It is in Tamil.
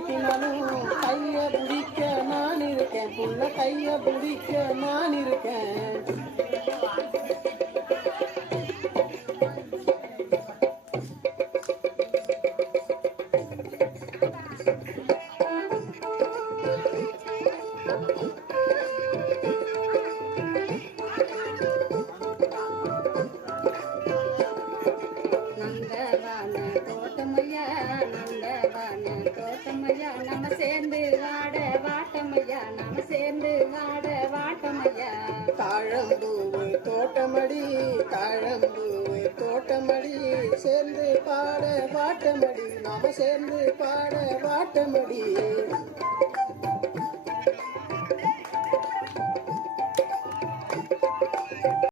கட்டினாலும் கைய பிடிக்க நான் இருக்கேன், புள்ள கைய பிடிக்க நான் இருக்கேன். நம்ம சேர்ந்து வாட வாட்டமையா, நம்ம சேர்ந்து வாட வாட்டமையா. தாழம்பூவு தோட்டமடி, தாழம்பூவு தோட்டமடி, சேர்ந்து பாட வாட்டமடி, நாம சேர்ந்து பாட வாட்டமடி.